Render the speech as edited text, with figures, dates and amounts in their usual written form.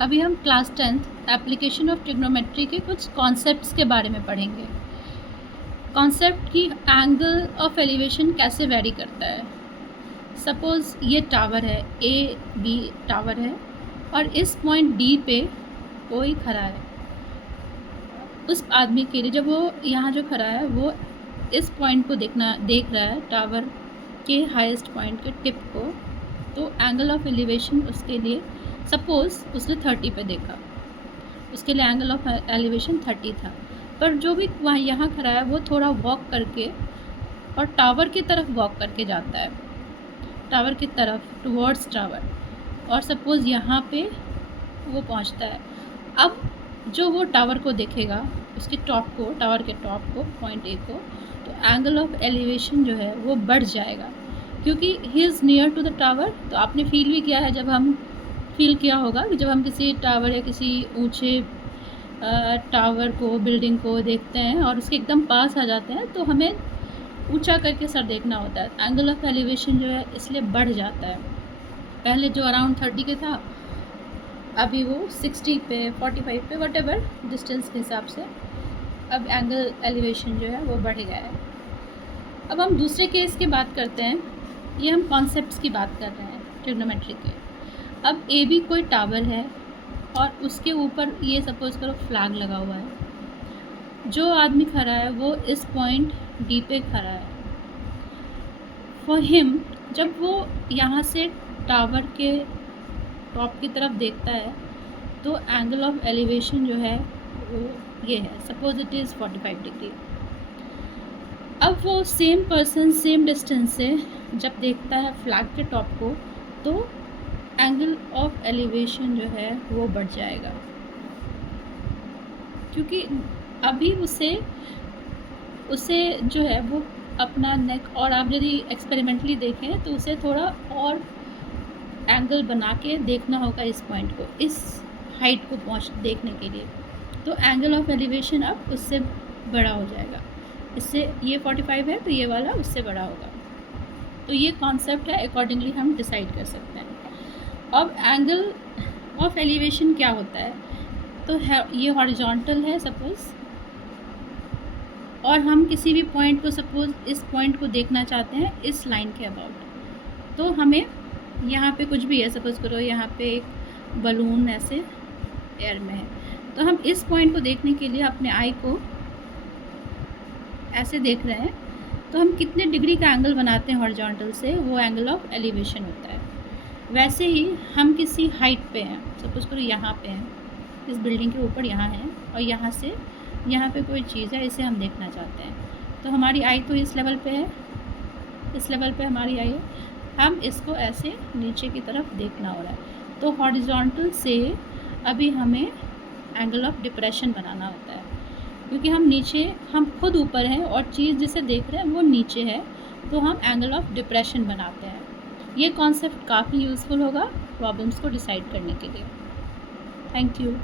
अभी हम class 10th application of trigonometry के कुछ कॉन्सेप्ट्स के बारे में पढ़ेंगे। कॉन्सेप्ट की एंगल ऑफ एलिवेशन कैसे वेरी करता है। सपोज़ ये टावर है, ए बी टावर है और इस पॉइंट डी पे कोई खड़ा है। उस आदमी के लिए जब वो यहाँ जो खड़ा है वो इस पॉइंट को देख रहा है, टावर के हाईएस्ट पॉइंट के टिप को, तो एंगल ऑफ एलिवेशन उसके लिए सपोज़ उसने 30 पे देखा, उसके लिए एंगल ऑफ एलिवेशन 30 था। पर जो भी वहाँ यहाँ खड़ा है वो थोड़ा वॉक करके और टावर की तरफ वॉक करके जाता है, टावर की तरफ टुवर्ड्स टावर, और सपोज़ यहाँ पे वो पहुँचता है। अब जो वो टावर को देखेगा, उसके टॉप को, टावर के टॉप को, पॉइंट ए को, तो एंगल ऑफ एलिवेशन जो है वो बढ़ जाएगा क्योंकि he is near to the tower. तो आपने फील भी किया है, जब हम फील किया होगा कि जब हम किसी टावर या किसी ऊंचे टावर को, बिल्डिंग को देखते हैं और उसके एकदम पास आ जाते हैं तो हमें ऊंचा करके सर देखना होता है। एंगल ऑफ एलिवेशन जो है इसलिए बढ़ जाता है। पहले जो अराउंड 30 के था, अभी वो 60 पे, 45 पे, वटेवर डिस्टेंस के हिसाब से अब एंगल एलिवेशन जो है वो बढ़ गया है। अब हम दूसरे केस की बात करते हैं। ये हम कॉन्सेप्ट्स की बात कर रहे हैं ट्रिग्नोमेट्री के। अब ए बी कोई टावर है और उसके ऊपर ये सपोज़ करो फ्लैग लगा हुआ है। जो आदमी खड़ा है वो इस पॉइंट डी पे खड़ा है। फॉर हिम, जब वो यहाँ से टावर के टॉप की तरफ देखता है तो एंगल ऑफ एलिवेशन जो है वो ये है, सपोज इट इज़ 45 डिग्री। अब वो सेम पर्सन सेम डिस्टेंस से जब देखता है फ्लैग के टॉप को तो एंगल ऑफ एलिवेशन जो है वो बढ़ जाएगा क्योंकि अभी उसे जो है वो अपना नेक, और आप यदि एक्सपेरिमेंटली देखें तो उसे थोड़ा और एंगल बना के देखना होगा इस पॉइंट को, इस हाइट को देखने के लिए। तो एंगल ऑफ एलिवेशन अब उससे बड़ा हो जाएगा। इससे ये 45 है तो ये वाला उससे बड़ा होगा। तो ये कॉन्सेप्ट है, अकॉर्डिंगली हम डिसाइड कर सकते हैं। अब एंगल ऑफ एलिवेशन क्या होता है, तो ये हॉरिजॉन्टल है सपोज़, और हम किसी भी पॉइंट को, सपोज़ इस पॉइंट को देखना चाहते हैं इस लाइन के अबाउट। तो हमें यहाँ पे कुछ भी है, सपोज़ करो यहाँ पे एक बलून ऐसे एयर में है, तो हम इस पॉइंट को देखने के लिए अपने आई को ऐसे देख रहे हैं, तो हम कितने डिग्री का एंगल बनाते हैं हॉरिजॉन्टल से, वो एंगल ऑफ एलिवेशन होता है। वैसे ही हम किसी हाइट पे हैं, सपोज़ करो यहाँ पे हैं, इस बिल्डिंग के ऊपर यहाँ है, और यहाँ से यहाँ पे कोई चीज़ है, इसे हम देखना चाहते हैं। तो हमारी आई तो इस लेवल पे है, इस लेवल पे हमारी आई है, हम इसको ऐसे नीचे की तरफ देखना हो रहा है। तो हॉरिजॉन्टल से अभी हमें एंगल ऑफ डिप्रेशन बनाना होता है क्योंकि हम खुद ऊपर हैं और चीज़ जिसे देख रहे हैं वो नीचे है, तो हम एंगल ऑफ डिप्रेशन बनाते हैं। ये कॉन्सेप्ट काफ़ी यूज़फुल होगा प्रॉब्लम्स को डिसाइड करने के लिए। Thank you.